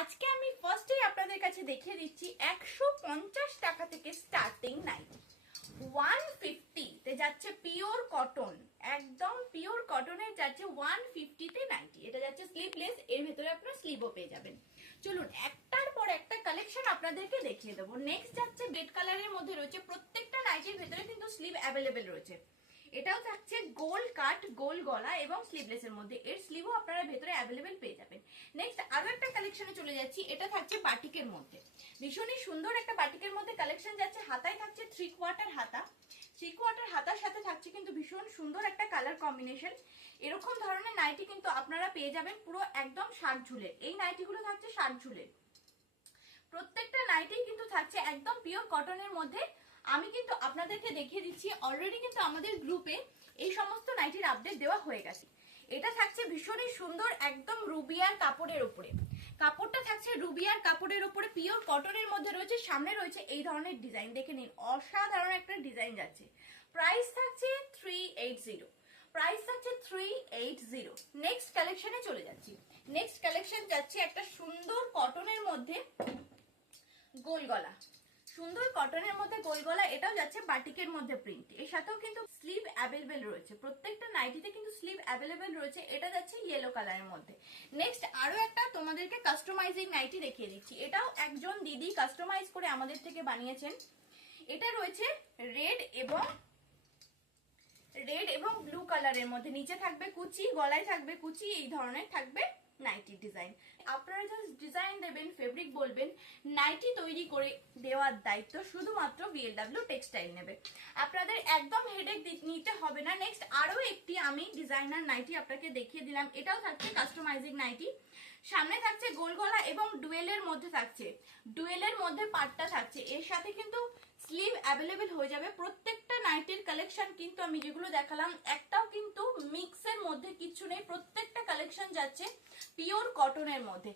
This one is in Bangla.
আজকে আমি ফার্স্টেই আপনাদের কাছে দেখিয়ে দিচ্ছি 150 টাকা থেকে স্টার্টিং নাইটি। 150 তে যাচ্ছে পিওর কটন, একদম পিওর কটনের যাচ্ছে 150 তে নাইটি। এটা যাচ্ছে স্লিভলেস, এর ভেতরে আপনারা স্লিভও পেয়ে যাবেন। চলুন একটার পর একটা কালেকশন আপনাদেরকে দেখিয়ে দেবো। নেক্সট যাচ্ছে রেড কালারের মধ্যে রয়েছে, প্রত্যেকটা নাইটির ভেতরে কিন্তু স্লিভ অ্যাভেলেবেল রয়েছে। এটাও থাকছে গোল কাট, গোল গলা এবং স্লিভলেসের মধ্যে, এর স্লিভও আপনারা ভেতরে অ্যাভেলেবেল পেয়ে যাবেন। নেক্সট আরো একটা কালেকশনে চলে যাচ্ছি, এটা থাকছে বাটিকের মধ্যে, ভীষণই সুন্দর একটা বাটিকের মধ্যে কালেকশন যাচ্ছে। হাতায় থাকছে 3/4 হাতা, 3/4 হাতার সাথে থাকছে কিন্তু ভীষণ সুন্দর একটা কালার কম্বিনেশন। এরকম ধরনের নাইটি কিন্তু আপনারা পেয়ে যাবেন পুরো একদম 60 ঝুলের। এই নাইটিগুলো থাকছে 60 ঝুলের, প্রত্যেকটা নাইটি কিন্তু থাকছে একদম পিওর কটনের মধ্যে। আমি কিন্তু আপনাদেরকে দেখিয়ে দিচ্ছি, অলরেডি কিন্তু আমাদের গ্রুপে এই সমস্ত নাইটির আপডেট দেওয়া হয়ে গেছে। এটা থাকছে ভীষণই সুন্দর একদম রুবিয়ার কাপড়ের উপরে, কাপড়টা থাকছে রুবিয়ার কাপড়ের উপরে, পিওর কটনের মধ্যে রয়েছে। সামনে রয়েছে এই ধরনের ডিজাইন, দেখে নিন অসাধারণ একটা ডিজাইন যাচ্ছে। প্রাইস থাকছে 380, প্রাইস থাকছে 380। নেক্সট কালেকশনে চলে যাচ্ছি। নেক্সট কালেকশন যাচ্ছে একটা সুন্দর কটনের মধ্যে গোল গলা, সুন্দর কটনের মধ্যে গোল গলা, এটাও যাচ্ছে বাটিকের মধ্যে প্রিন্ট। এর সাথেও কিন্তু স্লিভ অ্যাভেলেবেল রয়েছে, প্রত্যেকটা নাইটিতে কিন্তু স্লিভ অ্যাভেলেবেল রয়েছে। এটা যাচ্ছে ইয়েলো কালারের মধ্যে। নেক্সট আরো একটা তোমাদেরকে কাস্টমাইজিং নাইটি দেখিয়ে দিচ্ছি, এটাও একজন দিদি কাস্টমাইজ করে আমাদের থেকে বানিয়েছেন। এটা রয়েছে রেড এবং ব্লু কালারের মধ্যে, নিচে থাকবে কুচি, গলায় থাকবে কুচি, এই ধরনের থাকবে নাইটি ডিজাইন। আপনারা জাস্ট ডিজাইন দেবেন, ফেব্রিক বলবেন, নাইটি তৈরি করে দেওয়ার দায়িত্ব শুধুমাত্র বিএলডব্লিউ টেক্সটাইল নেবে, আপনাদের একদম হেডেক নিতে হবে না। নেক্সট আরো একটি আমি ডিজাইনার নাইটি আপনাকে দেখিয়ে দিলাম, এটাও থাকছে কাস্টমাইজিং নাইটি। সামনে থাকছে গোল গলা এবং ডুয়েলের মধ্যে থাকছে, ডুয়েলের মধ্যে পাটটা থাকছে, এর সাথে কিন্তু স্লিভ অ্যাভেলেবেল হয়ে যাবে। প্রত্যেকটা নাইটির কালেকশন কিন্তু আমি যেগুলো দেখালাম একটাও কিন্তু মিক্সের মধ্যে কিছু নেই, প্রত্যেকটা কালেকশন যাচ্ছে পিওর কটনের মধ্যে।